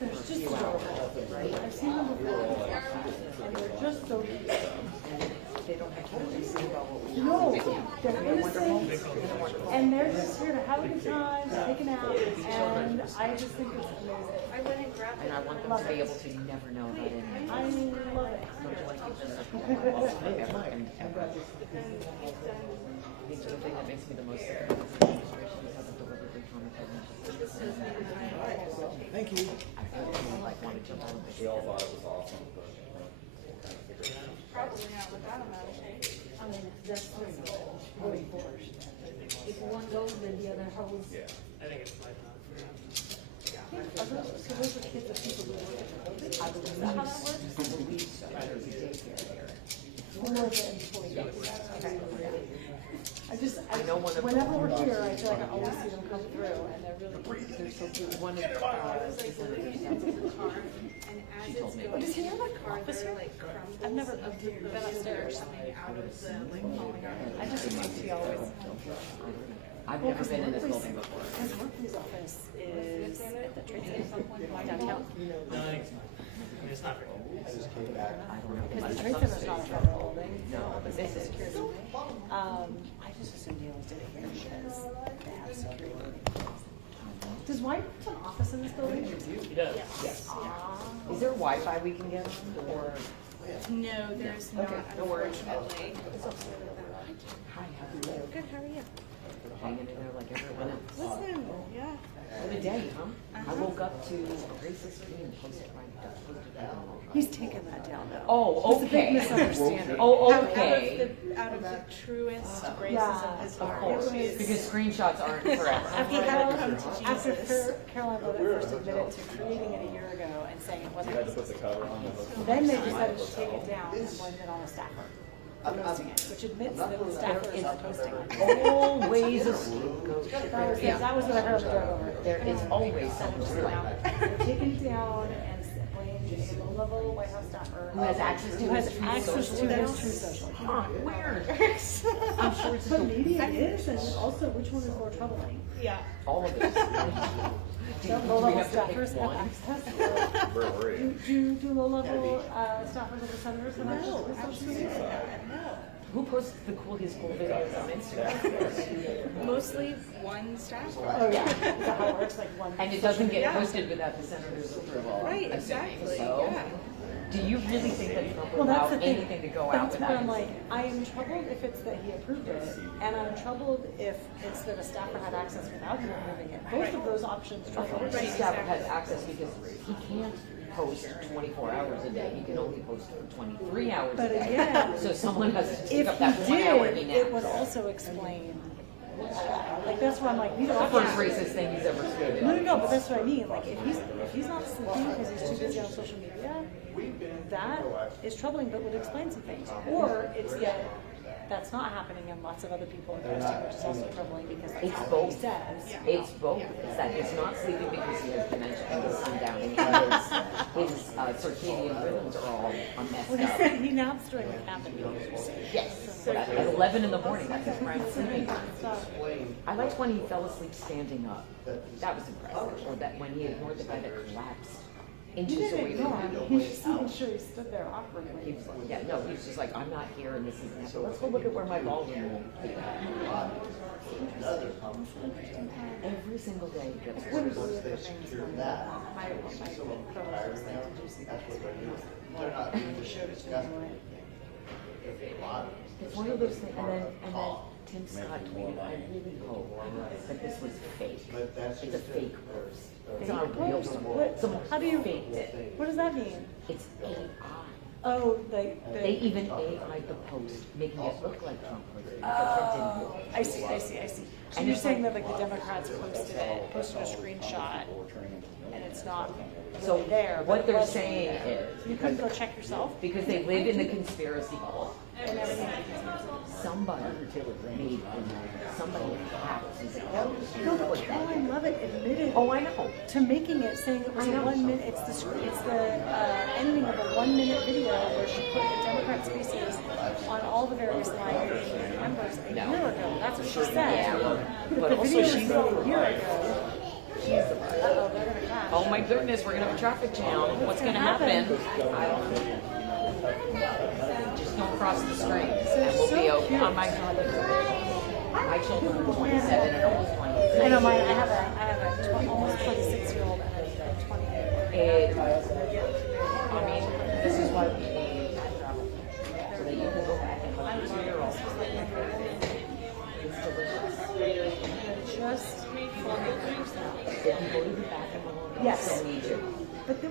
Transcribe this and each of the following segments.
There's just adorable, right? I've seen them before, and they're just so cute. They don't have to think about what we No, they're innocent, and they're just here to have a good time, take a nap, and I just think it's amazing. I went and grabbed And I want them to be able to never know about it. I love it. It's the thing that makes me the most sick. Deliberately traumatized. Thank you. I like want to jump out of the We all thought it was awesome, but probably not with that amount of shade. I mean, that's really forced. If one goes, then the other holds. yeah. So those are kids of people who work at the building? I believe Is that how that works? I believe so. There's a daycare there. Or more than 40 days? I know one of whenever we're here, I feel like I always see them come through, and they're really cute. They're so cute. One of I was like looking into the car, and as it's going Does he have a car, office there here? like crumbles I've never of been the upstairs. coming out of the like falling out. I just think he always. I've never been in this building before. His Ripley's office is at the trade center downtown. It's not very good. I just came back. I don't know. Because the trade center's not a federal building. No, but this is. I just assumed he always did it here because they have security. Does Wyden have an office in this building? He does. Yes. Is there Wi-Fi we can get on, or? No, there's not, no worries. unfortunately. Hi, how are you? Good, how are you? Hanging in there like everyone else. Listen, yeah. What a day, huh? I woke up to racist being posted by He's taken that down now. Oh, It's a big okay. misunderstanding. Oh, Out okay. of the truest graces Yeah, of his Of heart. course, because screenshots aren't correct. He had come to After Jesus. Caroline Bowden first admitted to creating it a year ago and saying it wasn't I had to put the racist, cover on the hook. then they decided to take it down and blame it on a staffer for posting it, which admits that the staffer is posting it. Always a scapegoat. That was what I heard on the drive over. There is always someone to blame. They're taking it down and blamed a low-level White House staffer Who has access to who has his true access social to his accounts? true social. Huh, weird. I'm sure it's But maybe it is, and also which one is more troubling? Yeah. all of it. Do we Low-level have to pick staffers have one? access? Where were you? Do low-level staffers of the senators have access to his social media? Who posts his cool videos on Instagram? Mostly one staffer. Oh, yeah. Is that how it works? Like one. And it doesn't get posted without the senator's approval. Right, I'm assuming. exactly, So, yeah. do you really think that Trump would Well, that's allow the thing. anything to go out That's without where I'm his- like, I am troubled if it's that he approved it, and I'm troubled if it's that a staffer had access without him approving it. Both of those options trouble me. Every staffer has access because he can't post 24 hours a day. He can only post for 23 hours But a day. again, So someone has to If take up that he 1 hour did, he it would naps. also explain. Like that's where I'm like, these The are first options. racist thing he's ever stated. No, but that's what I mean. Like if he's not sleeping because he's too busy on social media, that is troubling, but would explain some things. Or it's that that's not happening and lots of other people are posting, which is also troubling because that's It's not what he both. says. It's both. It's that he's not sleeping because he has dementia and his sundowning. His circadian rhythms are all messed Well, he up. said he naps during the caffeine use. Yes, but at 11 in the morning, that's his prime sleeping time. I liked when he fell asleep standing up. That was impressive. Or that when he ignored the guy that collapsed He inches didn't away from ignore him. him. He just made sure he stood there He awkwardly. was like, yeah, no, he was just like, I'm not here and this isn't happening. Let's go look at where my ballroom will be. Every single day he gets One of worse. the other things my co-host was like, did you see that? He showed it to me. It's one of those things, and then Tim Scott tweeted, I really hope that this was fake. It's a fake post. It's not a real Post? someone. What? Someone How do you? faked it. What does that mean? It's AI. Oh, They even AI'd the post, making it look like Trump posted it, because it didn't look. I see. So And you're it's saying like- that like the Democrats posted a screenshot, and it's not So really there. what but they're it was saying there. is, You couldn't go check yourself. because they live in the conspiracy bubble, And everything. somebody made somebody hacked his account. No, but Caroline Levitt admitted Oh, I know. to making it, saying it was a 1 minute. It's the ending of a 1 minute video where she put the Democrats' faces on all the various line members a year ago. That's what she said. Yeah, but The also video she was made a year ago. Uh-oh, they're gonna crash. Oh my goodness, we're gonna have a traffic jam. What's gonna happen? Just don't cross the streets and we'll be okay. Oh my God. My children are 27 and almost 20. I know mine. I have a almost 26-year-old and a 28. I mean, this is why we need travel. So that you can go back and look at 2-year-olds. It's delicious. Just forming themselves. They can go to the back of the world. Yes. Still need you. But they're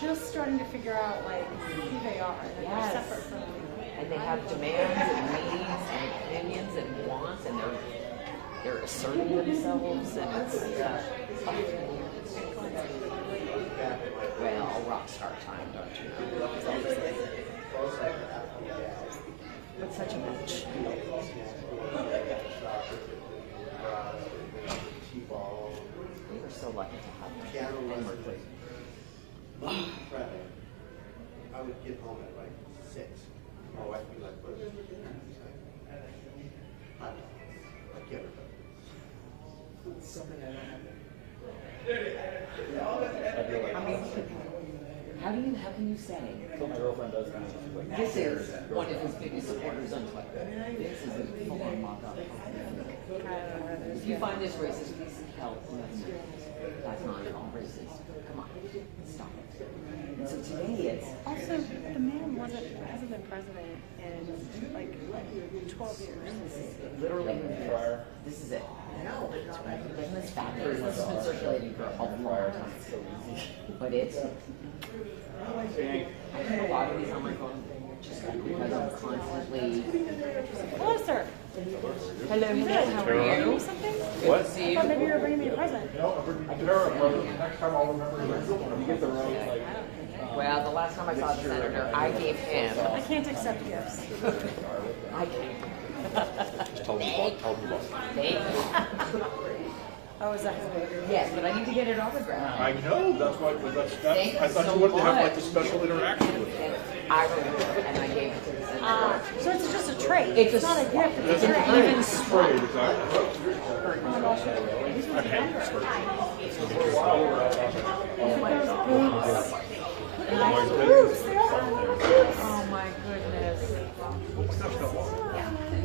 just starting to figure out like who they are, and Yes. they're separate from. And they have demands and needs and opinions and wants, and they're asserting themselves, and it's well, rock star time, don't you know? But such a match. We were so lucky to have them, and we're good. Monday, Friday, I would get home at like 6. My wife would be like, what is it? Hot dogs. Like everybody. Something I don't have. I mean, how can you say? So my girlfriend does kind of like. This is one of his biggest supporters on Twitter. This is a full-on mock-up. If you find this racist, please seek help. That's not all racist. Come on, stop it. And so today it's Also, the man hasn't been president in like 12 years. literally this is it. Isn't this fabulous? This has been circulating for a long time. But it's I have a lot of these on my phone just because I'm constantly. Hello, sir. Hello, how are you? Something? Good to see I thought you. maybe you were bringing me a present. Next time I'll remember to get the road like. Well, the last time I saw the senator, I gave him. I can't accept gifts. I can't. Tell me about. Thank you. Oh, is that his baby? Yes, but I need to get it autographed. I know, that's why, Thank you I thought so you wanted to have much. like a special interaction with And I remember, and I gave it to the senator. So it's just a trait. It's not a gift. it. It's a trait. Even Afraid, exactly. Oh my gosh. These I ones are hate younger. this story. Look at those boots. Always been- Boots. They are Oh my goodness.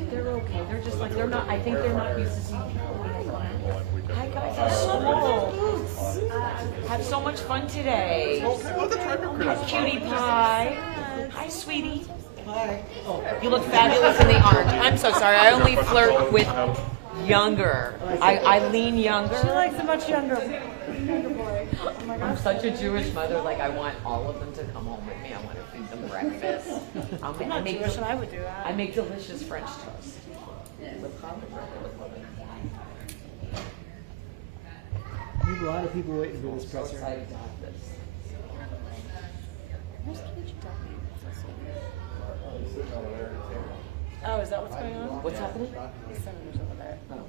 They're okay. They're just like, they're not, I think they're not used to seeing people wearing them. Hi guys, I'm so cool. Have so much fun today. Cutie pie. Hi, sweetie. Hi. You look fabulous in the orange. I'm so sorry. I only flirt with younger. I lean younger. She likes a much younger boy. Oh my I'm gosh. such a Jewish mother. Like I want all of them to come home with me. I want to feed them breakfast. I'm not Jewish and I would do that. I make delicious French toast. With pomegranate. We have a lot of people waiting for this So presser. excited to have this. Where's Peach Duffy? Oh, is that what's going on? What's happening? The senator's over there. Oh.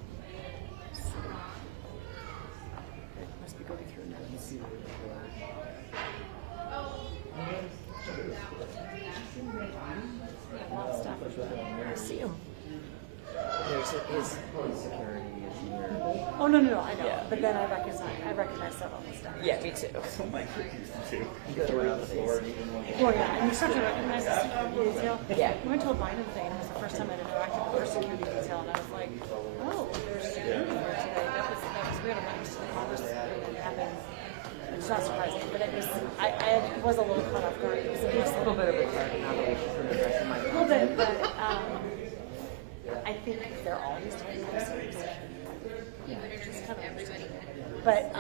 Must be going through notes. A lot of stuff. I see him. There's his security is here. Oh no, I know. Yeah. But then I recognize some of the stuff. Yeah, me too. My cookies too. Good around the face. Well, yeah, and you start to recognize the security detail. Yeah. We went to a Wyden thing, and it was the first time I'd interacted with her security detail, and I was like, oh, there's security here today. That was weird. I'm not used to the Congress thing happening. It's not surprising, but it was, I was a little caught off guard. It was Just a little bit of a card now that we've been addressing my a little bit, but I think they're always taking it seriously. Yeah. Which is kind of interesting. But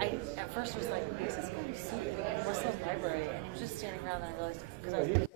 I at first was like, who's this guy suit in Muslim library? And he was just standing around, and I realized because I was.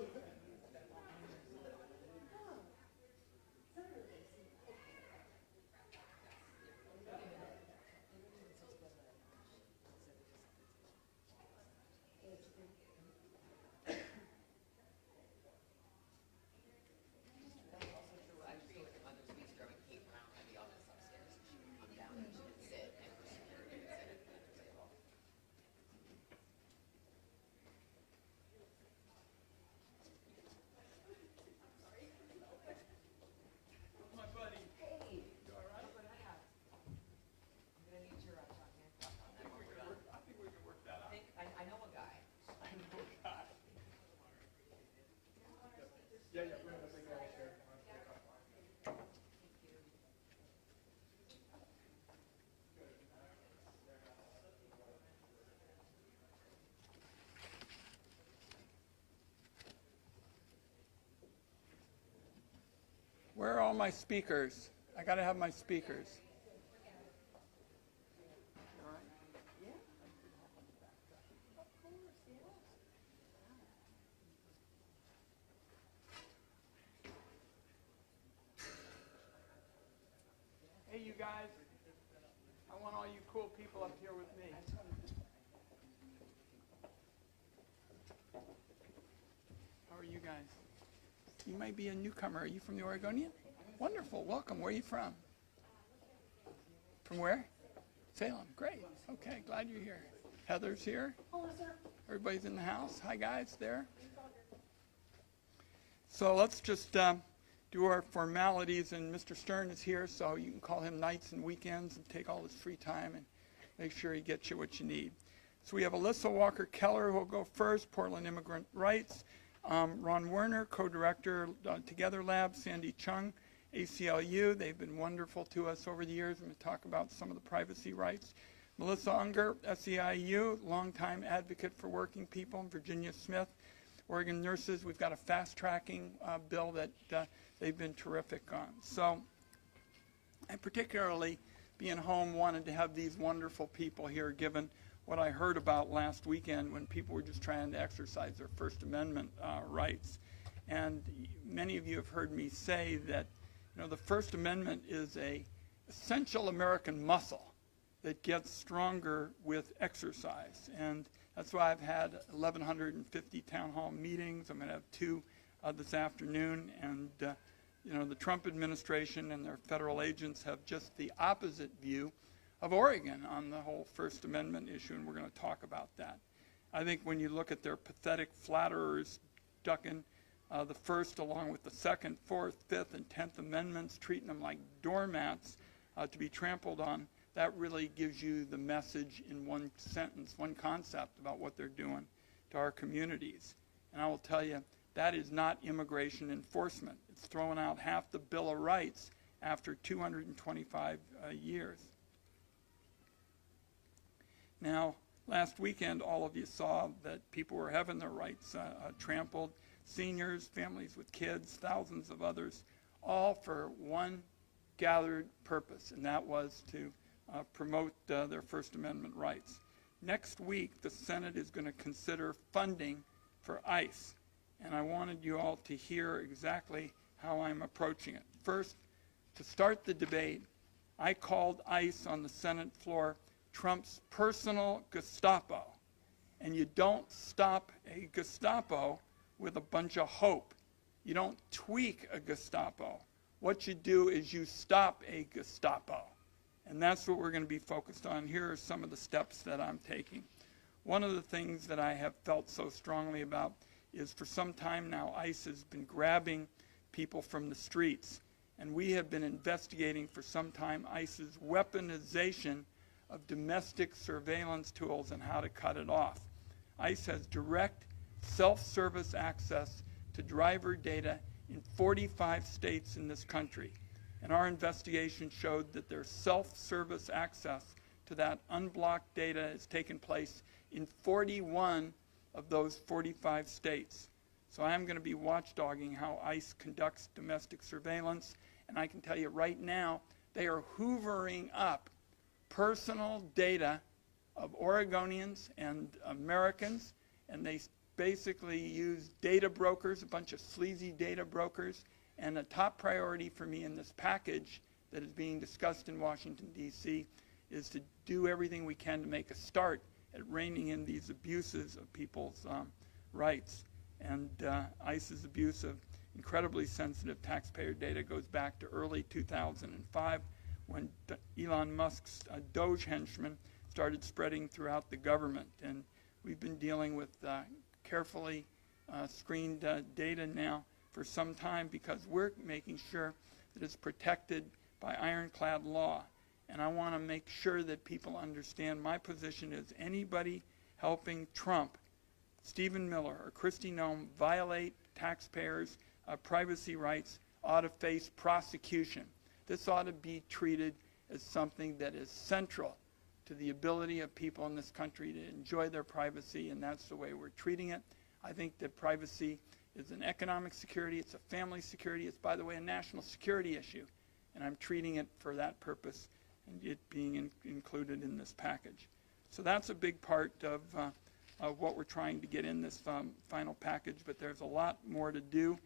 Yeah, yeah, we're gonna take that share. Where are all my speakers? I got to have my speakers. Hey, you guys. I want all you cool people up here with me. How are you guys? You might be a newcomer. Are you from the Oregonian? Wonderful. Welcome. Where are you from? From where? Salem. Great. Okay. Glad you're here. Heather's here. Hello, sir. Everybody's in the house. Hi, guys. There. So let's just do our formalities. And Mr. Stern is here, so you can call him nights and weekends and take all his free time and make sure he gets you what you need. So we have Alyssa Walker-Keller, who will go first, Portland Immigrant Rights. Ron Werner, co-director, Together Lab, Sandy Chung, ACLU. They've been wonderful to us over the years. I'm going to talk about some of the privacy rights. Melissa Unger, SEIU, longtime advocate for working people. And Virginia Smith, Oregon Nurses. We've got a fast-tracking bill that they've been terrific on. So I particularly, being home, wanted to have these wonderful people here, given what I heard about last weekend when people were just trying to exercise their First Amendment rights. And many of you have heard me say that, the First Amendment is an essential American muscle that gets stronger with exercise. And that's why I've had 1,150 town hall meetings. I'm going to have 2 this afternoon. And, the Trump administration and their federal agents have just the opposite view of Oregon on the whole First Amendment issue, and we're going to talk about that. I think when you look at their pathetic flatterers ducking the First along with the Second, Fourth, Fifth, and 10th Amendments, treating them like doormats to be trampled on, that really gives you the message in one sentence, one concept about what they're doing to our communities. And I will tell you, that is not immigration enforcement. It's throwing out half the Bill of Rights after 225 years. Now, last weekend, all of you saw that people were having their rights trampled. Seniors, families with kids, thousands of others, all for one gathered purpose, and that was to promote their First Amendment rights. Next week, the Senate is going to consider funding for ICE, and I wanted you all to hear exactly how I'm approaching it. First, to start the debate, I called ICE on the Senate floor Trump's personal Gestapo. And you don't stop a Gestapo with a bunch of hope. You don't tweak a Gestapo. What you do is you stop a Gestapo. And that's what we're going to be focused on. Here are some of the steps that I'm taking. One of the things that I have felt so strongly about is for some time now, ICE has been grabbing people from the streets. And we have been investigating for some time ICE's weaponization of domestic surveillance tools and how to cut it off. ICE has direct self-service access to driver data in 45 states in this country. And our investigation showed that their self-service access to that unblocked data has taken place in 41 of those 45 states. So I am going to be watchdogging how ICE conducts domestic surveillance. And I can tell you right now, they are hoovering up personal data of Oregonians and Americans, and they basically use data brokers, a bunch of sleazy data brokers, and a top priority for me in this package that is being discussed in Washington, D.C., is to do everything we can to make a start at reining in these abuses of people's rights. And ICE's abuse of incredibly sensitive taxpayer data goes back to early 2005, when Elon Musk's Doge henchmen started spreading throughout the government. And we've been dealing with carefully screened data now for some time because we're making sure that it's protected by ironclad law. And I want to make sure that people understand my position is anybody helping Trump, Stephen Miller or Kristi Noem, violate taxpayers' privacy rights ought to face prosecution. This ought to be treated as something that is central to the ability of people in this country to enjoy their privacy, and that's the way we're treating it. I think that privacy is an economic security, it's a family security, it's, by the way, a national security issue, and I'm treating it for that purpose and it being included in this package. So that's a big part of what we're trying to get in this final package, but there's a lot more to do.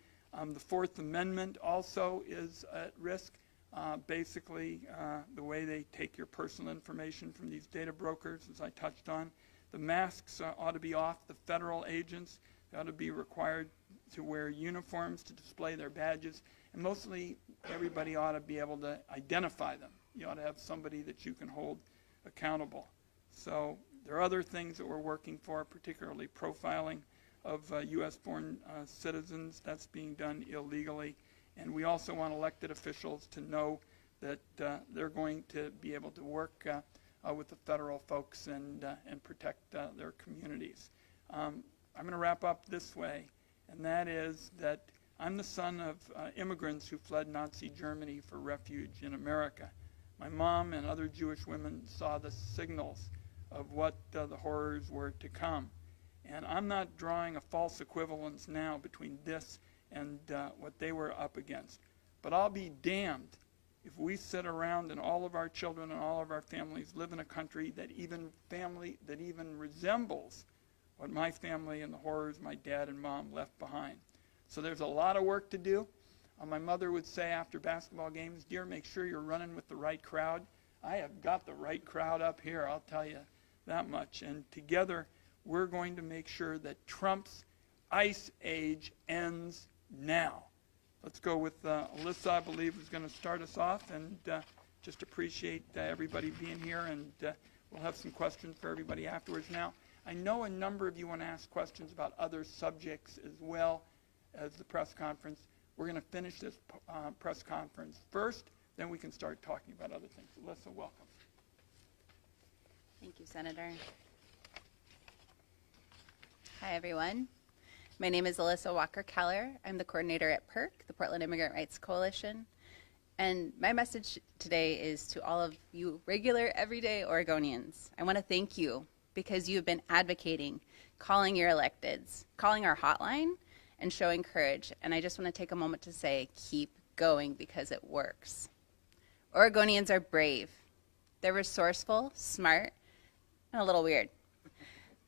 The Fourth Amendment also is at risk. Basically, the way they take your personal information from these data brokers, as I touched on. The masks ought to be off. The federal agents ought to be required to wear uniforms to display their badges. And mostly, everybody ought to be able to identify them. You ought to have somebody that you can hold accountable. So there are other things that we're working for, particularly profiling of U.S.-born citizens. That's being done illegally. And we also want elected officials to know that they're going to be able to work with the federal folks and protect their communities. I'm going to wrap up this way, and that is that I'm the son of immigrants who fled Nazi Germany for refuge in America. My mom and other Jewish women saw the signals of what the horrors were to come. And I'm not drawing a false equivalence now between this and what they were up against. But I'll be damned if we sit around and all of our children and all of our families live in a country that even resembles what my family and the horrors my dad and mom left behind. So there's a lot of work to do. My mother would say after basketball games, "Dear, make sure you're running with the right crowd." I have got the right crowd up here, I'll tell you that much. And together, we're going to make sure that Trump's ICE age ends now. Let's go with Alyssa, I believe, is going to start us off, and just appreciate everybody being here, and we'll have some questions for everybody afterwards. Now, I know a number of you want to ask questions about other subjects as well as the press conference. We're going to finish this press conference first, then we can start talking about other things. Alyssa, welcome. Thank you, Senator. Hi, everyone. My name is Alyssa Walker-Keller. I'm the coordinator at PERC, the Portland Immigrant Rights Coalition. And my message today is to all of you regular, everyday Oregonians. I want to thank you because you've been advocating, calling your electeds, calling our hotline, and showing courage. And I just want to take a moment to say, keep going because it works. Oregonians are brave. They're resourceful, smart, and a little weird.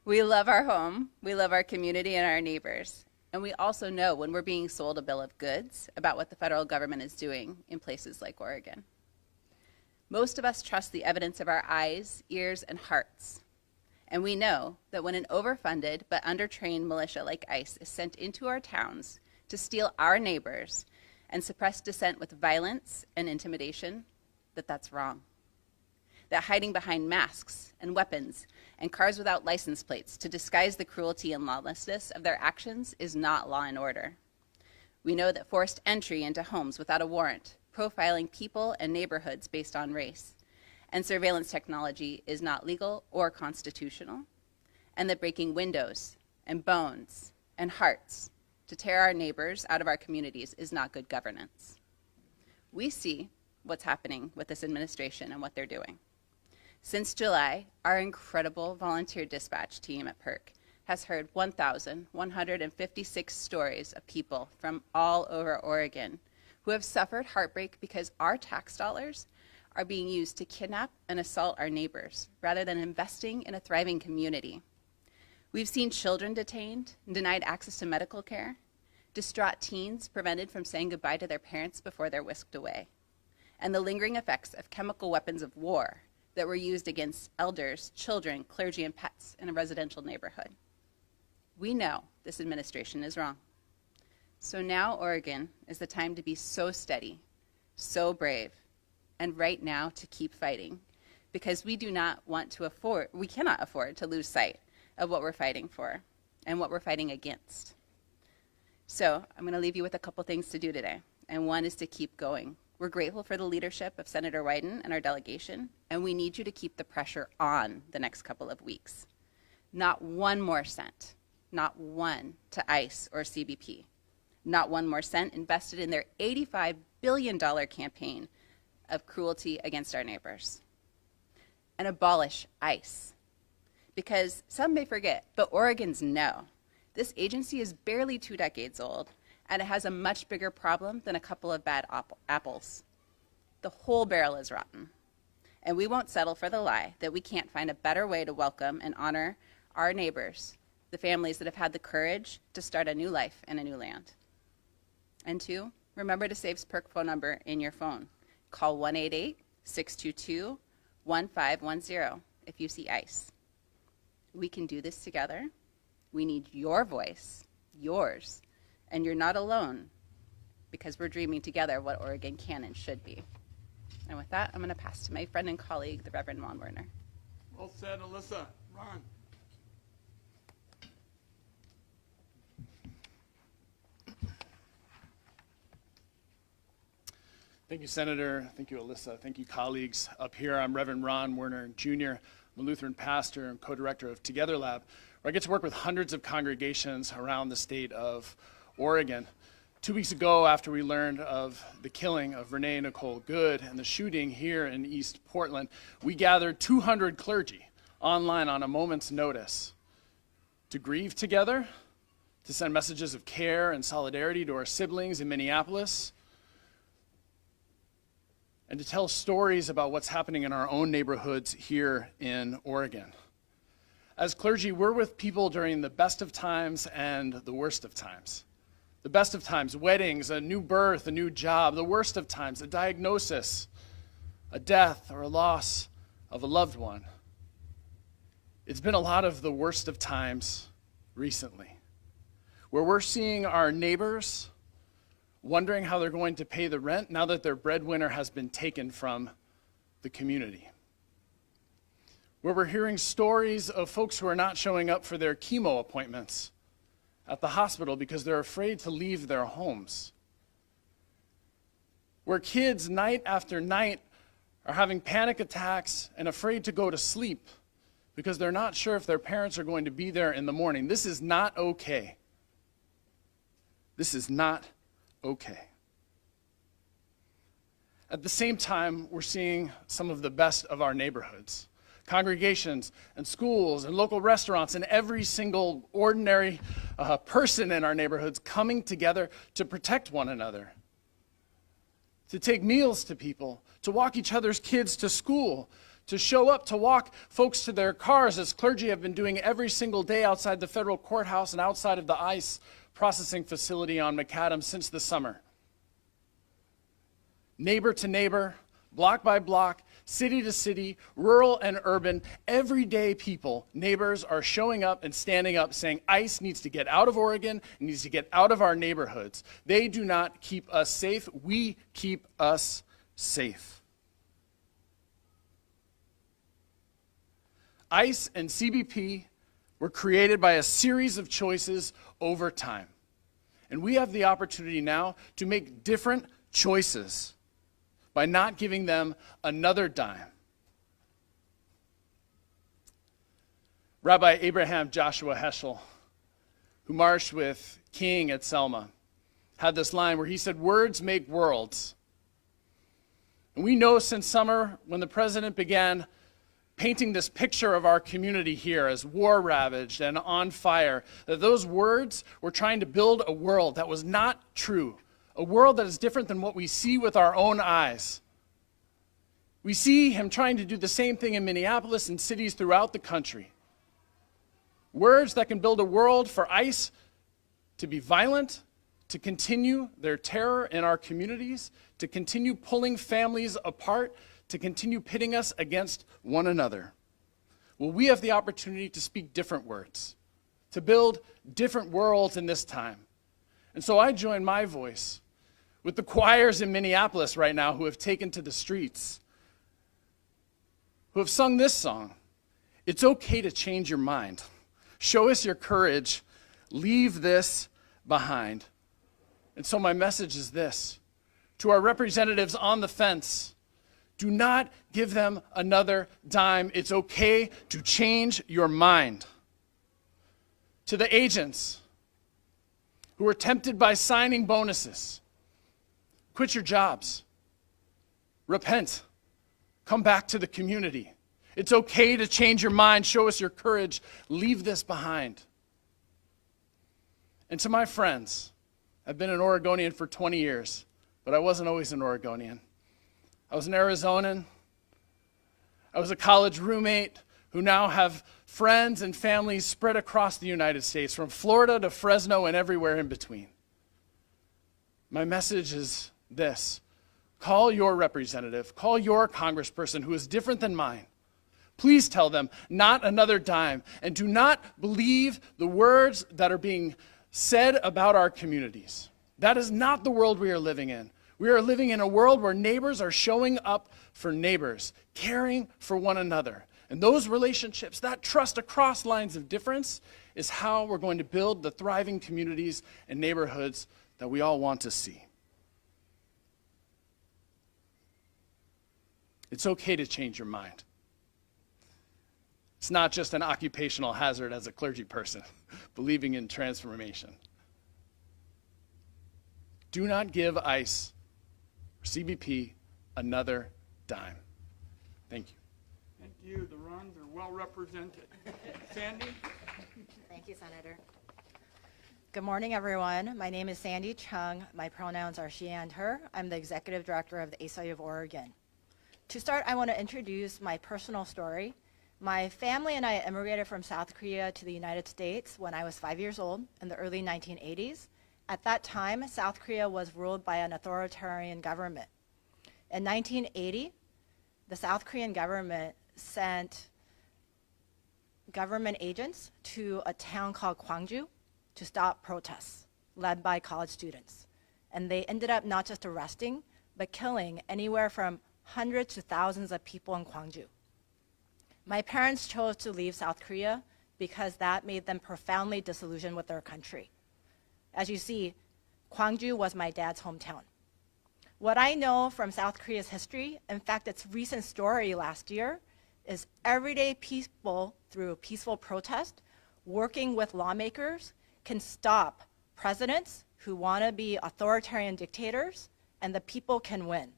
We love our home, we love our community and our neighbors, and we also know when we're being sold a bill of goods about what the federal government is doing in places like Oregon. Most of us trust the evidence of our eyes, ears, and hearts, and we know that when an overfunded but undertrained militia like ICE is sent into our towns to steal our neighbors and suppress dissent with violence and intimidation, that's wrong. That hiding behind masks and weapons and cars without license plates to disguise the cruelty and lawlessness of their actions is not law and order. We know that forced entry into homes without a warrant, profiling people and neighborhoods based on race, and surveillance technology is not legal or constitutional, and that breaking windows and bones and hearts to tear our neighbors out of our communities is not good governance. We see what's happening with this administration and what they're doing. Since July, our incredible volunteer dispatch team at PERC has heard 1,156 stories of people from all over Oregon who have suffered heartbreak because our tax dollars are being used to kidnap and assault our neighbors rather than investing in a thriving community. We've seen children detained and denied access to medical care, distraught teens prevented from saying goodbye to their parents before they're whisked away, and the lingering effects of chemical weapons of war that were used against elders, children, clergy, and pets in a residential neighborhood. We know this administration is wrong. So now Oregon is the time to be so steady, so brave, and right now to keep fighting, because we cannot afford to lose sight of what we're fighting for and what we're fighting against. So I'm going to leave you with a couple things to do today, and one is to keep going. We're grateful for the leadership of Senator Wyden and our delegation, and we need you to keep the pressure on the next couple of weeks. Not one more cent, not one to ICE or CBP. not one more cent invested in their $85 billion campaign of cruelty against our neighbors. And abolish ICE. Because some may forget, but Oregons know. This agency is barely 2 decades old, and it has a much bigger problem than a couple of bad apples. The whole barrel is rotten. And we won't settle for the lie that we can't find a better way to welcome and honor our neighbors, the families that have had the courage to start a new life in a new land. And 2, remember to save PERC phone number in your phone. Call 1-888-622-1510 if you see ICE. We can do this together. We need your voice, yours, and you're not alone, because we're dreaming together what Oregon can and should be. And with that, I'm going to pass to my friend and colleague, the Reverend Ron Werner. Well said, Alyssa. Ron. Thank you, Senator. Thank you, Alyssa. Thank you, colleagues. Up here, I'm Reverend Ron Werner, Jr., I'm a Lutheran pastor and co-director of Together Lab, where I get to work with hundreds of congregations around the state of Oregon. 2 weeks ago, after we learned of the killing of Renee Nicole Good and the shooting here in East Portland, we gathered 200 clergy online on a moment's notice to grieve together, to send messages of care and solidarity to our siblings in Minneapolis, and to tell stories about what's happening in our own neighborhoods here in Oregon. As clergy, we're with people during the best of times and the worst of times. The best of times, weddings, a new birth, a new job. The worst of times, a diagnosis, a death, or a loss of a loved one. It's been a lot of the worst of times recently, where we're seeing our neighbors wondering how they're going to pay the rent now that their breadwinner has been taken from the community. Where we're hearing stories of folks who are not showing up for their chemo appointments at the hospital because they're afraid to leave their homes. Where kids night after night are having panic attacks and afraid to go to sleep because they're not sure if their parents are going to be there in the morning. This is not okay. This is not okay. At the same time, we're seeing some of the best of our neighborhoods. Congregations and schools and local restaurants and every single ordinary person in our neighborhoods coming together to protect one another, to take meals to people, to walk each other's kids to school, to show up to walk folks to their cars, as clergy have been doing every single day outside the federal courthouse and outside of the ICE processing facility on McAdam since the summer. Neighbor to neighbor, block by block, city to city, rural and urban, everyday people, neighbors are showing up and standing up saying ICE needs to get out of Oregon, needs to get out of our neighborhoods. They do not keep us safe. We keep us safe. ICE and CBP were created by a series of choices over time. And we have the opportunity now to make different choices by not giving them another dime. Rabbi Abraham Joshua Heschel, who marched with King at Selma, had this line where he said, "Words make worlds." And we know since summer, when the president began painting this picture of our community here as war-ravaged and on fire, that those words were trying to build a world that was not true, a world that is different than what we see with our own eyes. We see him trying to do the same thing in Minneapolis and cities throughout the country. Words that can build a world for ICE to be violent, to continue their terror in our communities, to continue pulling families apart, to continue pitting us against one another. Well, we have the opportunity to speak different words, to build different worlds in this time. And so I join my voice with the choirs in Minneapolis right now who have taken to the streets, who have sung this song. It's okay to change your mind. Show us your courage. Leave this behind. And so my message is this: to our representatives on the fence, do not give them another dime. It's okay to change your mind. To the agents, who are tempted by signing bonuses. Quit your jobs. Repent. Come back to the community. It's okay to change your mind. Show us your courage. Leave this behind. And to my friends, I've been an Oregonian for 20 years, but I wasn't always an Oregonian. I was an Arizonan. I was a college roommate who now have friends and families spread across the United States, from Florida to Fresno and everywhere in between. My message is this: call your representative, call your congressperson who is different than mine. Please tell them, not another dime, and do not believe the words that are being said about our communities. That is not the world we are living in. We are living in a world where neighbors are showing up for neighbors, caring for one another. And those relationships, that trust across lines of difference, is how we're going to build the thriving communities and neighborhoods that we all want to see. It's okay to change your mind. It's not just an occupational hazard as a clergy person, believing in transformation. Do not give ICE or CBP another dime. Thank you. Thank you. The Runs are well represented. Sandy? Thank you, Senator. Good morning, everyone. My name is Sandy Chung. My pronouns are she and her. I'm the Executive Director of the ACLU of Oregon. To start, I want to introduce my personal story. My family and I immigrated from South Korea to the United States when I was 5 years old in the early 1980s. At that time, South Korea was ruled by an authoritarian government. In 1980, the South Korean government sent government agents to a town called Gwangju to stop protests led by college students. And they ended up not just arresting, but killing anywhere from hundreds to thousands of people in Gwangju. My parents chose to leave South Korea because that made them profoundly disillusioned with their country. As you see, Gwangju was my dad's hometown. What I know from South Korea's history, in fact, its recent story last year, is everyday people, through peaceful protest, working with lawmakers, can stop presidents who want to be authoritarian dictators, and the people can win.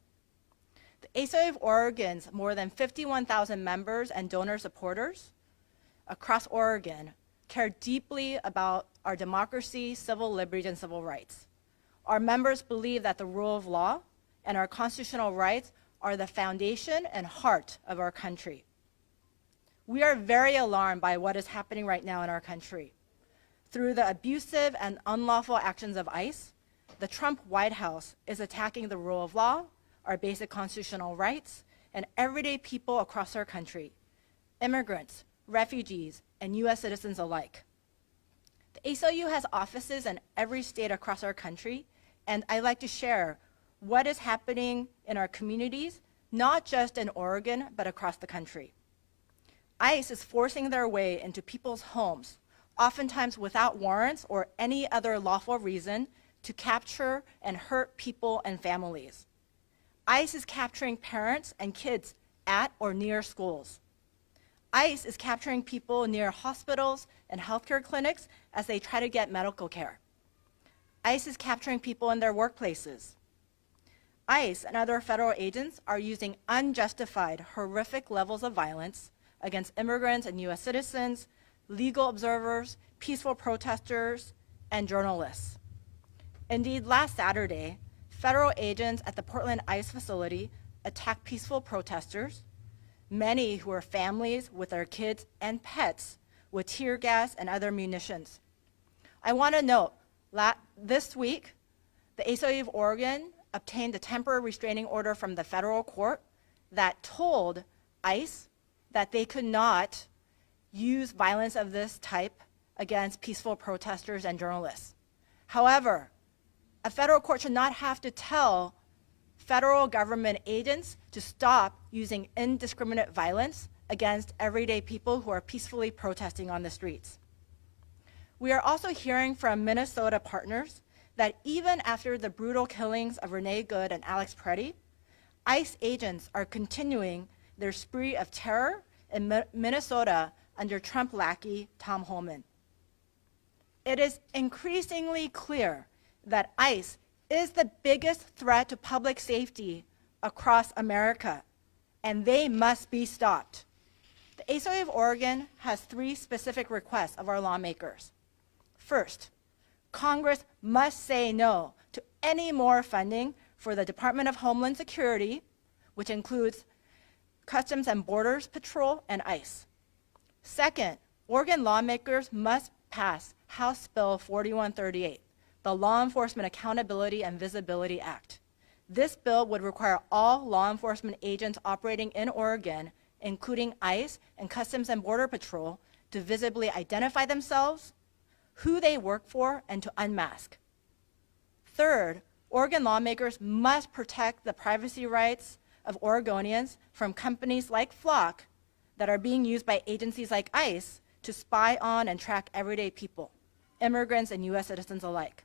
The ACLU of Oregon's more than 51,000 members and donor supporters across Oregon care deeply about our democracy, civil liberties, and civil rights. Our members believe that the rule of law and our constitutional rights are the foundation and heart of our country. We are very alarmed by what is happening right now in our country. Through the abusive and unlawful actions of ICE, the Trump White House is attacking the rule of law, our basic constitutional rights, and everyday people across our country, immigrants, refugees, and US citizens alike. The ACLU has offices in every state across our country, and I'd like to share what is happening in our communities, not just in Oregon, but across the country. ICE is forcing their way into people's homes, oftentimes without warrants or any other lawful reason, to capture and hurt people and families. ICE is capturing parents and kids at or near schools. ICE is capturing people near hospitals and healthcare clinics as they try to get medical care. ICE is capturing people in their workplaces. ICE and other federal agents are using unjustified, horrific levels of violence against immigrants and US citizens, legal observers, peaceful protesters, and journalists. Indeed, last Saturday, federal agents at the Portland ICE facility attacked peaceful protesters, many who were families with their kids and pets, with tear gas and other munitions. I want to note, this week, the ACLU of Oregon obtained a temporary restraining order from the federal court that told ICE that they could not use violence of this type against peaceful protesters and journalists. However, a federal court should not have to tell federal government agents to stop using indiscriminate violence against everyday people who are peacefully protesting on the streets. We are also hearing from Minnesota partners that even after the brutal killings of Renee Good and Alex Preddy, ICE agents are continuing their spree of terror in Minnesota under Trump lackey Tom Homan. it is increasingly clear that ICE is the biggest threat to public safety across America, and they must be stopped. The ACLU of Oregon has 3 specific requests of our lawmakers. First, Congress must say no to any more funding for the Department of Homeland Security, which includes Customs and Borders Patrol and ICE. Second, Oregon lawmakers must pass House Bill 4138, the Law Enforcement Accountability and Visibility Act. This bill would require all law enforcement agents operating in Oregon, including ICE and Customs and Border Patrol, to visibly identify themselves, who they work for, and to unmask. Third, Oregon lawmakers must protect the privacy rights of Oregonians from companies like Flock that are being used by agencies like ICE to spy on and track everyday people, immigrants and US citizens alike.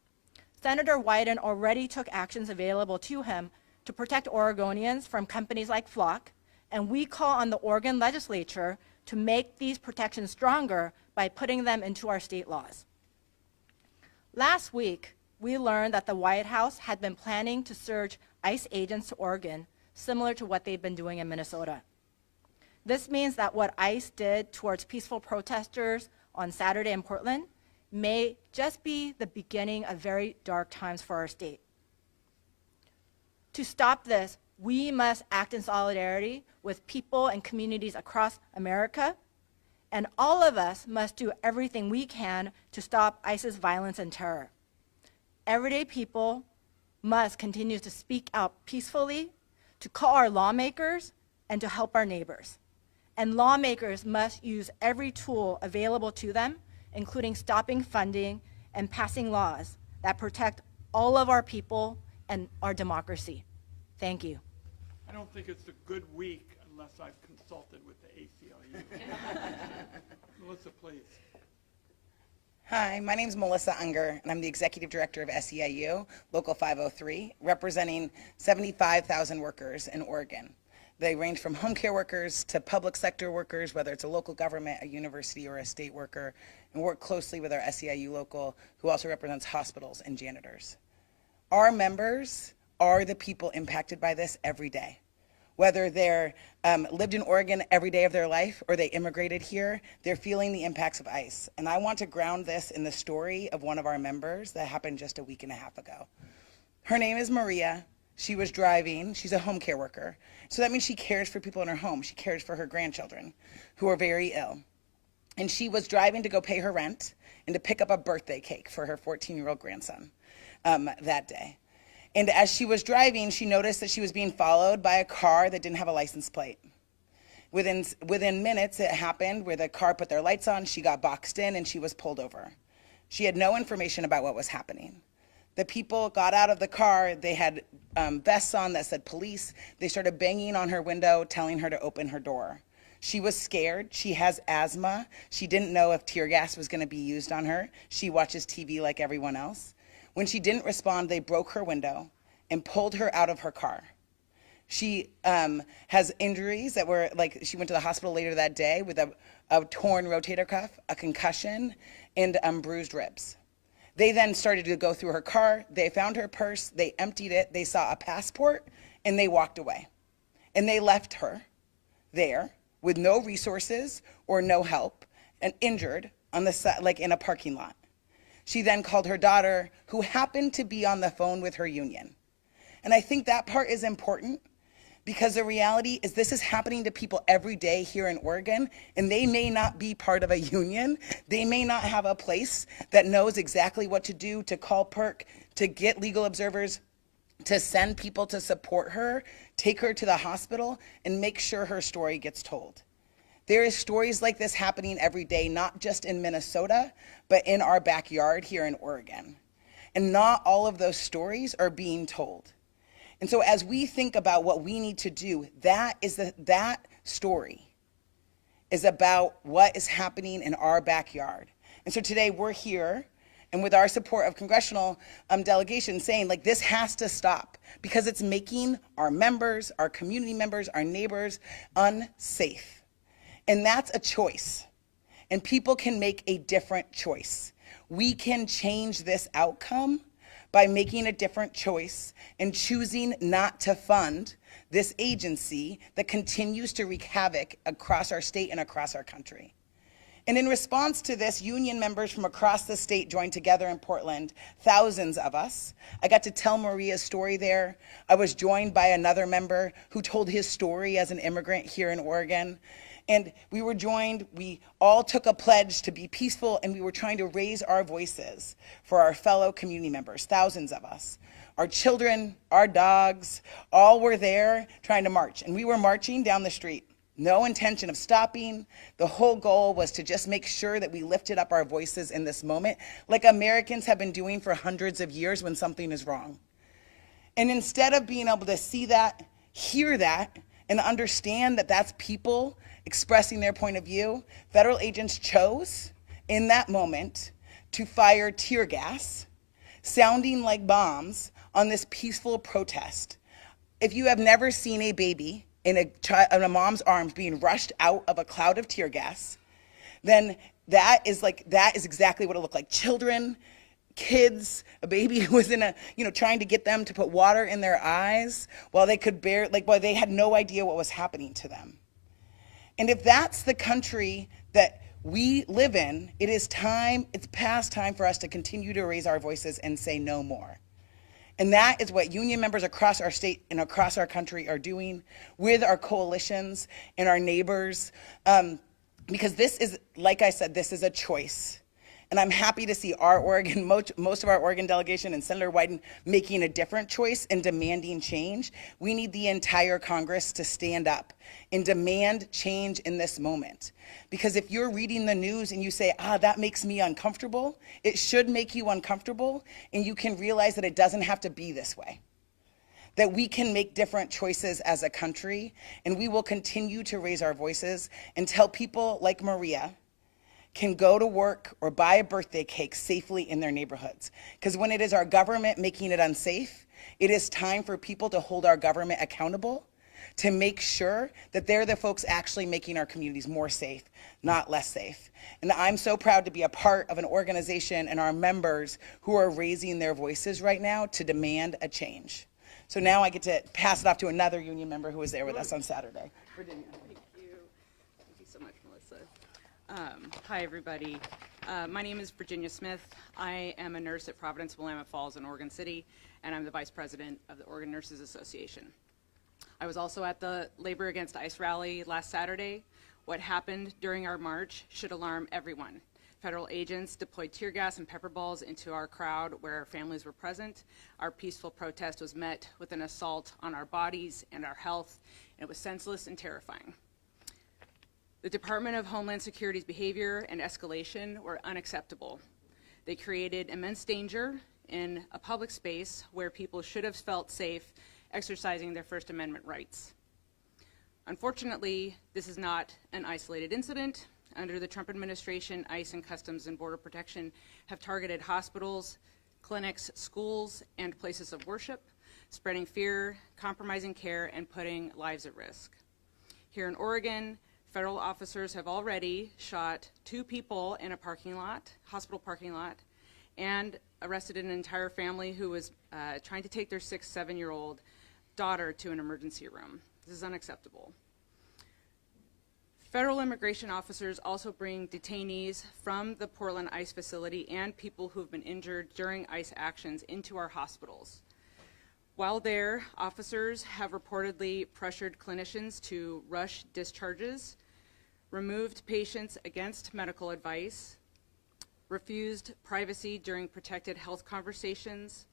Senator Wyden already took actions available to him to protect Oregonians from companies like Flock, and we call on the Oregon legislature to make these protections stronger by putting them into our state laws. Last week, we learned that the White House had been planning to surge ICE agents to Oregon, similar to what they've been doing in Minnesota. This means that what ICE did towards peaceful protesters on Saturday in Portland may just be the beginning of very dark times for our state. To stop this, we must act in solidarity with people and communities across America, and all of us must do everything we can to stop ICE's violence and terror. Everyday people must continue to speak out peacefully, to call our lawmakers, and to help our neighbors. And lawmakers must use every tool available to them, including stopping funding and passing laws that protect all of our people and our democracy. Thank you. I don't think it's a good week unless I've consulted with the ACLU. Melissa, please. Hi, my name is Melissa Unger, and I'm the Executive Director of SEIU, Local 503, representing 75,000 workers in Oregon. They range from home care workers to public sector workers, whether it's a local government, a university, or a state worker, and work closely with our SEIU local, who also represents hospitals and janitors. Our members are the people impacted by this every day. Whether they're lived in Oregon every day of their life or they immigrated here, they're feeling the impacts of ICE. And I want to ground this in the story of one of our members that happened just a week and a half ago. Her name is Maria. She was driving. She's a home care worker. So that means she cares for people in her home. She cares for her grandchildren who are very ill. And she was driving to go pay her rent and to pick up a birthday cake for her 14-year-old grandson that day. And as she was driving, she noticed that she was being followed by a car that didn't have a license plate. Within minutes, it happened where the car put their lights on, she got boxed in, and she was pulled over. She had no information about what was happening. The people got out of the car. They had vests on that said police. They started banging on her window, telling her to open her door. She was scared. She has asthma. She didn't know if tear gas was going to be used on her. She watches TV like everyone else. When she didn't respond, they broke her window and pulled her out of her car. She has injuries that were like, she went to the hospital later that day with a torn rotator cuff, a concussion, and bruised ribs. They then started to go through her car. They found her purse. They emptied it. They saw a passport, and they walked away. And they left her there with no resources or no help and injured on the side, like in a parking lot. She then called her daughter, who happened to be on the phone with her union. And I think that part is important because the reality is this is happening to people every day here in Oregon, and they may not be part of a union. They may not have a place that knows exactly what to do to call PERC, to get legal observers, to send people to support her, take her to the hospital, and make sure her story gets told. There is stories like this happening every day, not just in Minnesota, but in our backyard here in Oregon. And not all of those stories are being told. And so as we think about what we need to do, that story is about what is happening in our backyard. And so today we're here, and with our support of congressional delegation saying, like, this has to stop because it's making our members, our community members, our neighbors unsafe. And that's a choice. And people can make a different choice. We can change this outcome by making a different choice and choosing not to fund this agency that continues to wreak havoc across our state and across our country. And in response to this, union members from across the state joined together in Portland, thousands of us. I got to tell Maria's story there. I was joined by another member who told his story as an immigrant here in Oregon. And we were joined, we all took a pledge to be peaceful, and we were trying to raise our voices for our fellow community members, thousands of us. Our children, our dogs, all were there trying to march. And we were marching down the street. No intention of stopping. The whole goal was to just make sure that we lifted up our voices in this moment, like Americans have been doing for hundreds of years when something is wrong. And instead of being able to see that, hear that, and understand that that's people expressing their point of view, federal agents chose, in that moment, to fire tear gas, sounding like bombs, on this peaceful protest. If you have never seen a baby in a mom's arms being rushed out of a cloud of tear gas, then that is exactly what it looked like. Children, kids, a baby who was trying to get them to put water in their eyes while they could while they had no idea what was happening to them. And if that's the country that we live in, it's past time for us to continue to raise our voices and say no more. And that is what union members across our state and across our country are doing with our coalitions and our neighbors. Because this is, like I said, this is a choice. And I'm happy to see our Oregon, most of our Oregon delegation and Senator Wyden making a different choice and demanding change. We need the entire Congress to stand up and demand change in this moment. Because if you're reading the news and you say, that makes me uncomfortable, it should make you uncomfortable, and you can realize that it doesn't have to be this way. That we can make different choices as a country, and we will continue to raise our voices until people like Maria can go to work or buy a birthday cake safely in their neighborhoods. Because when it is our government making it unsafe, it is time for people to hold our government accountable, to make sure that they're the folks actually making our communities more safe, not less safe. And I'm so proud to be a part of an organization and our members who are raising their voices right now to demand a change. So now I get to pass it off to another union member who was there with us on Saturday. Virginia. Thank you. Thank you so much, Melissa. Hi, everybody. My name is Virginia Smith. I am a nurse at Providence Willamette Falls in Oregon City, and I'm the vice president of the Oregon Nurses Association. I was also at the Labor Against ICE rally last Saturday. What happened during our march should alarm everyone. Federal agents deployed tear gas and pepper balls into our crowd where our families were present. Our peaceful protest was met with an assault on our bodies and our health, and it was senseless and terrifying. The Department of Homeland Security's behavior and escalation were unacceptable. They created immense danger in a public space where people should have felt safe exercising their First Amendment rights. Unfortunately, this is not an isolated incident. Under the Trump administration, ICE and Customs and Border Protection have targeted hospitals, clinics, schools, and places of worship, spreading fear, compromising care, and putting lives at risk. Here in Oregon, federal officers have already shot 2 people in a parking lot, hospital parking lot, and arrested an entire family who was trying to take their 6, 7-year-old daughter to an emergency room. This is unacceptable. Federal immigration officers also bring detainees from the Portland ICE facility and people who have been injured during ICE actions into our hospitals. While there, officers have reportedly pressured clinicians to rush discharges, removed patients against medical advice, refused privacy during protected health conversations,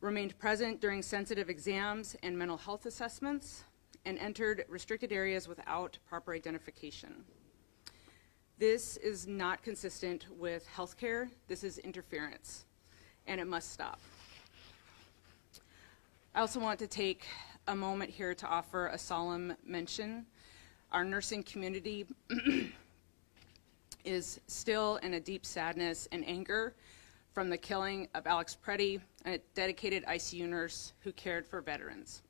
remained present during sensitive exams and mental health assessments, and entered restricted areas without proper identification. This is not consistent with healthcare. This is interference, and it must stop. I also want to take a moment here to offer a solemn mention. Our nursing community is still in a deep sadness and anger from the killing of Alex Preddy, a dedicated ICU nurse who cared for veterans.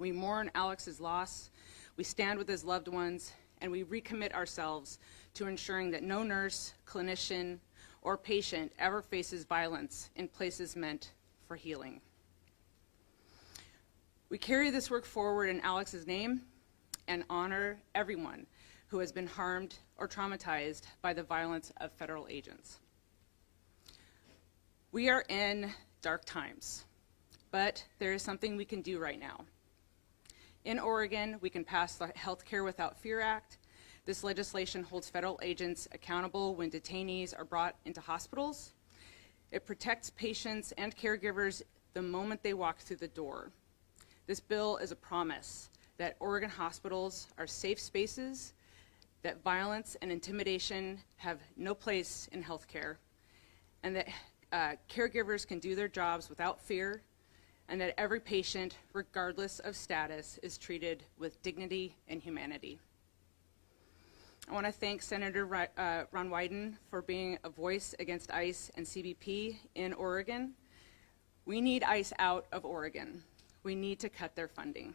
We mourn Alex's loss, we stand with his loved ones, and we recommit ourselves to ensuring that no nurse, clinician, or patient ever faces violence in places meant for healing. We carry this work forward in Alex's name and honor everyone who has been harmed or traumatized by the violence of federal agents. We are in dark times, but there is something we can do right now. In Oregon, we can pass the Healthcare Without Fear Act. This legislation holds federal agents accountable when detainees are brought into hospitals. It protects patients and caregivers the moment they walk through the door. This bill is a promise that Oregon hospitals are safe spaces, that violence and intimidation have no place in healthcare, and that caregivers can do their jobs without fear, and that every patient, regardless of status, is treated with dignity and humanity. I want to thank Senator Ron Wyden for being a voice against ICE and CBP in Oregon. We need ICE out of Oregon. We need to cut their funding.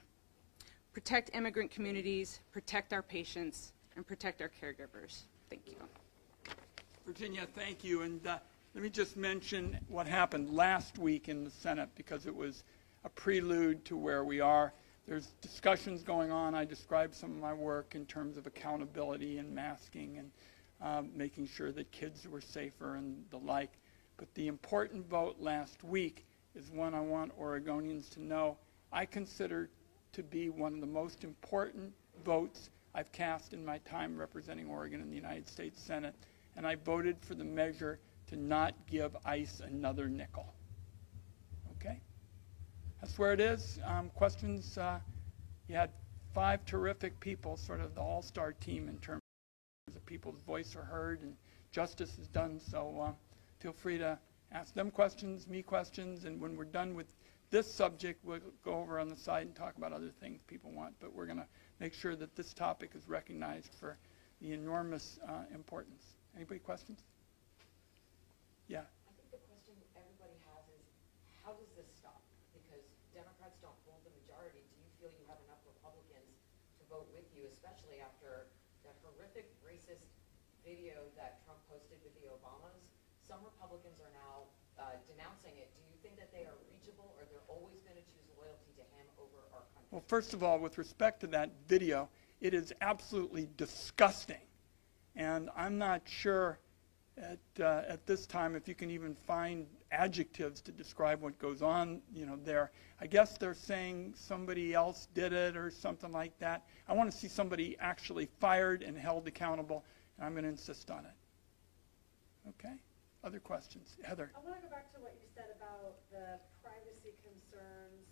Protect immigrant communities, protect our patients, and protect our caregivers. Thank you. Virginia, thank you. And let me just mention what happened last week in the Senate, because it was a prelude to where we are. There's discussions going on. I described some of my work in terms of accountability and masking and making sure that kids were safer and the like. But the important vote last week is one I want Oregonians to know I consider to be one of the most important votes I've cast in my time representing Oregon in the United States Senate. And I voted for the measure to not give ICE another nickel. Okay? That's where it is. Questions? You had 5 terrific people, sort of the all-star team in terms of people's voice are heard and justice is done. So feel free to ask them questions, me questions, and when we're done with this subject, we'll go over on the side and talk about other things people want. But we're going to make sure that this topic is recognized for the enormous importance. Anybody questions? Yeah. I think the question everybody has is, how does this stop? Because Democrats don't hold the majority. Do you feel you have enough Republicans to vote with you, especially after that horrific racist video that Trump posted with the Obamas? Some Republicans are now denouncing it. Do you think that they are reachable, or they're always going to choose loyalty to him over our country? Well, first of all, with respect to that video, it is absolutely disgusting. And I'm not sure at this time if you can even find adjectives to describe what goes on, there. I guess they're saying somebody else did it or something like that. I want to see somebody actually fired and held accountable, and I'm going to insist on it. Okay? Other questions? Heather. I want to go back to what you said about the privacy concerns.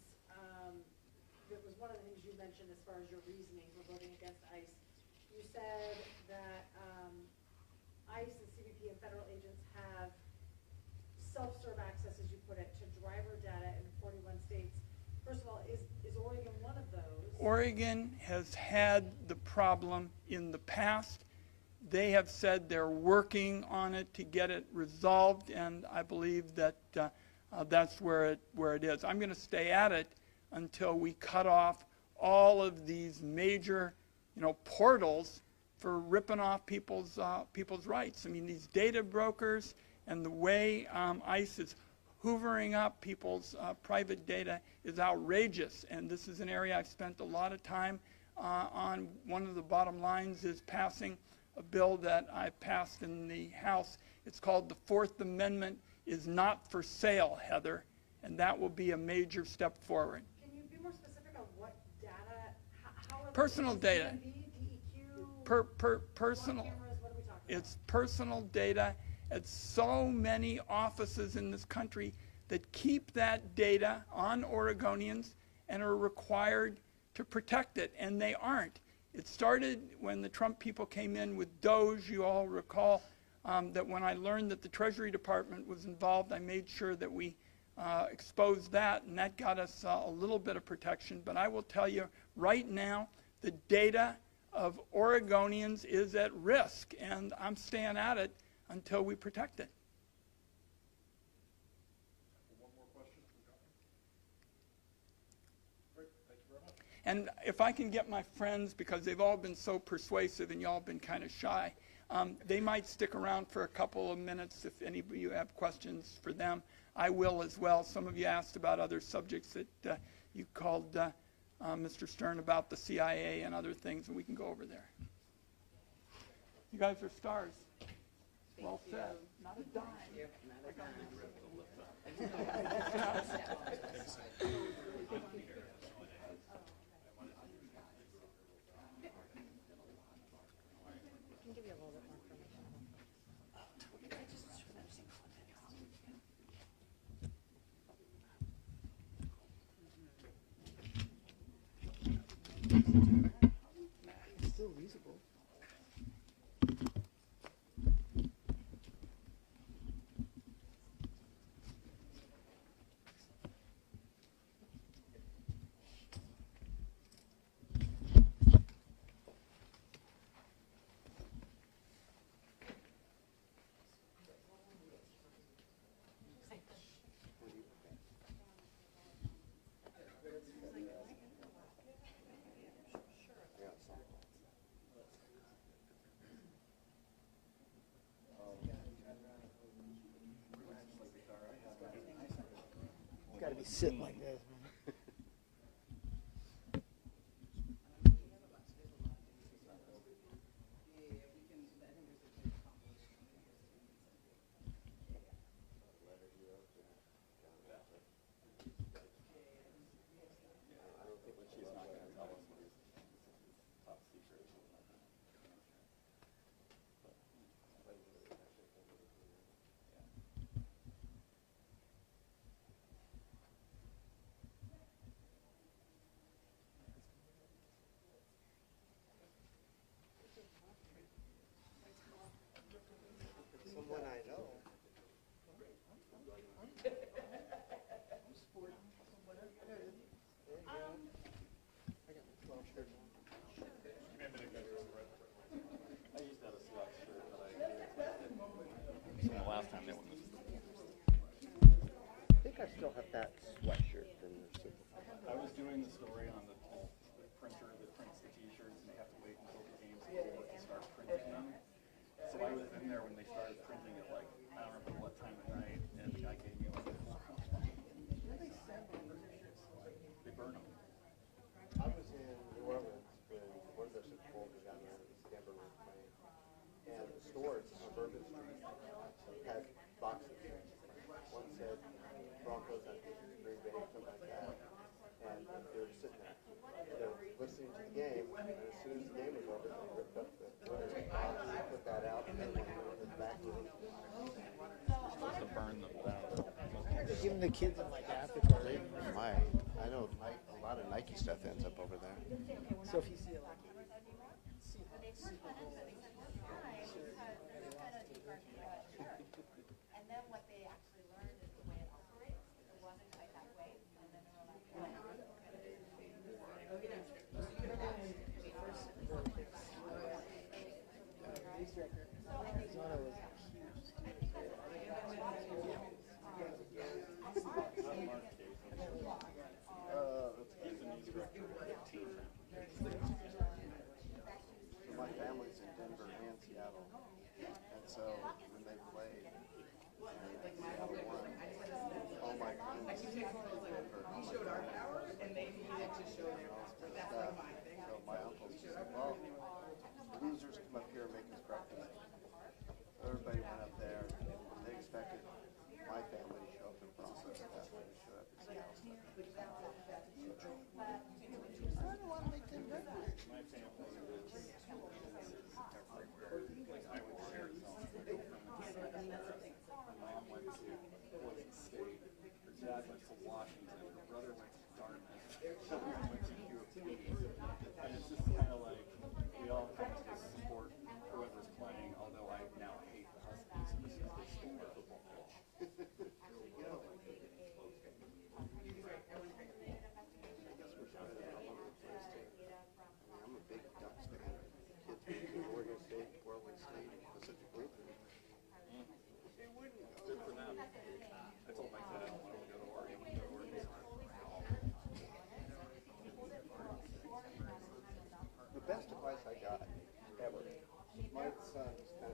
That was one of the things you mentioned as far as your reasoning for voting against ICE. You said that ICE and CBP and federal agents have self-serve access, as you put it, to driver data in 41 states. First of all, is Oregon one of those? Oregon has had the problem in the past. They have said they're working on it to get it resolved, and I believe that that's where it is. I'm going to stay at it until we cut off all of these major, portals for ripping off people's rights. I mean, these data brokers and the way ICE is hoovering up people's private data is outrageous. And this is an area I've spent a lot of time on. One of the bottom lines is passing a bill that I passed in the House. It's called the Fourth Amendment is not for sale, Heather, and that will be a major step forward. Can you be more specific on what data, how are Personal data. DEQ, Personal. cameras, what are we talking about? It's personal data at so many offices in this country that keep that data on Oregonians and are required to protect it, and they aren't. It started when the Trump people came in with Doge. You all recall that when I learned that the Treasury Department was involved, I made sure that we exposed that, and that got us a little bit of protection. But I will tell you right now, the data of Oregonians is at risk, and I'm staying at it until we protect it. One more question. Great, thank you very much. And if I can get my friends, because they've all been so persuasive and y'all been kind of shy, They might stick around for a couple of minutes if any of you have questions for them. I will as well. Some of you asked about other subjects that you called Mr. Stern about the CIA and other things, and we can go over there. You guys are stars. Well said. Not a dime. Still usable. Got to be sitting like this, man. Someone I know. I think I still have that sweatshirt from the Super Bowl. I was doing the story on the printer that prints the t-shirts, and they have to wait until the game's over to start printing them. So I was in there when they started printing it, like, I don't remember what time of night, and the guy gave me like a full They burn them. I was in New Orleans when one of the Super Bowls was down there, Denver was playing, and the stores on Bourbon Street had boxes. One said Broncos on Green Bay, something like that, and they were sitting there. They were listening to the game, and as soon as the game was over, they ripped up the box, put that out, and then went to the back room. Supposed to burn them down. They're giving the kids in like Africa. I know a lot of Nike stuff ends up over there. So if you see like And then what they actually learned is the way it operates. It wasn't quite that way. And then they were like, Arizona was So my family's in Denver and Seattle, and so when they played and Seattle won, all my friends in Denver, all my family, and they needed to show their stuff. So my uncle said, "Well, losers come up here and make us breakfast." Everybody went up there. They expected my family to show up and process stuff, and to show up in Seattle stuff. I don't want to make them breakfast. My family is everywhere. I went to Arizona. My mom went to Boise State. Her dad went to Washington. Her brother went to Dartmouth. Someone went to U of T. And it's just kind of like we all come to support whoever's playing, although I now hate the Huskies because they stole my football coach. I'm a big Ducks fan. Kids went to Oregon State, Portland State, Pacific Lutheran. They wouldn't. Good for them. I told my dad I don't want to go to Oregon. We go to Oregon. The best advice I got ever. My son's kind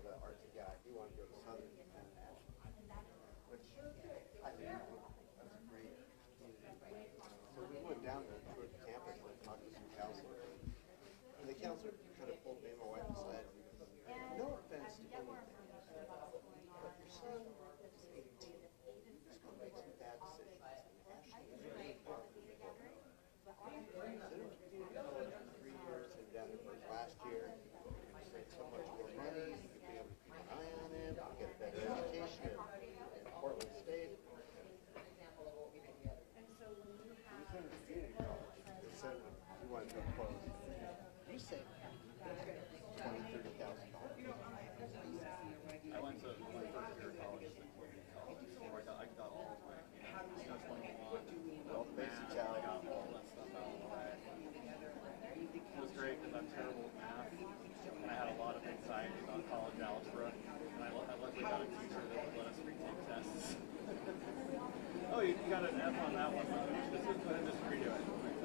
actually got an F on that one. This is go ahead and just redo it.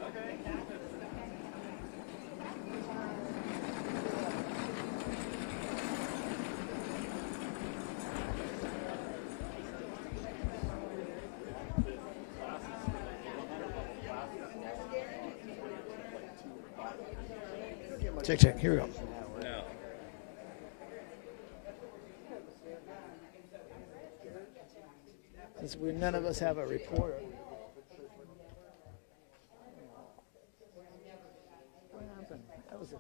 Okay. Check, check. Here we go. Since none of us have a reporter. What happened? That was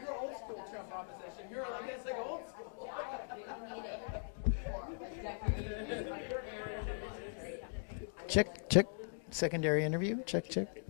You're old school Trump opposition. You're like, that's like old school. Check, check. Secondary interview. Check, check.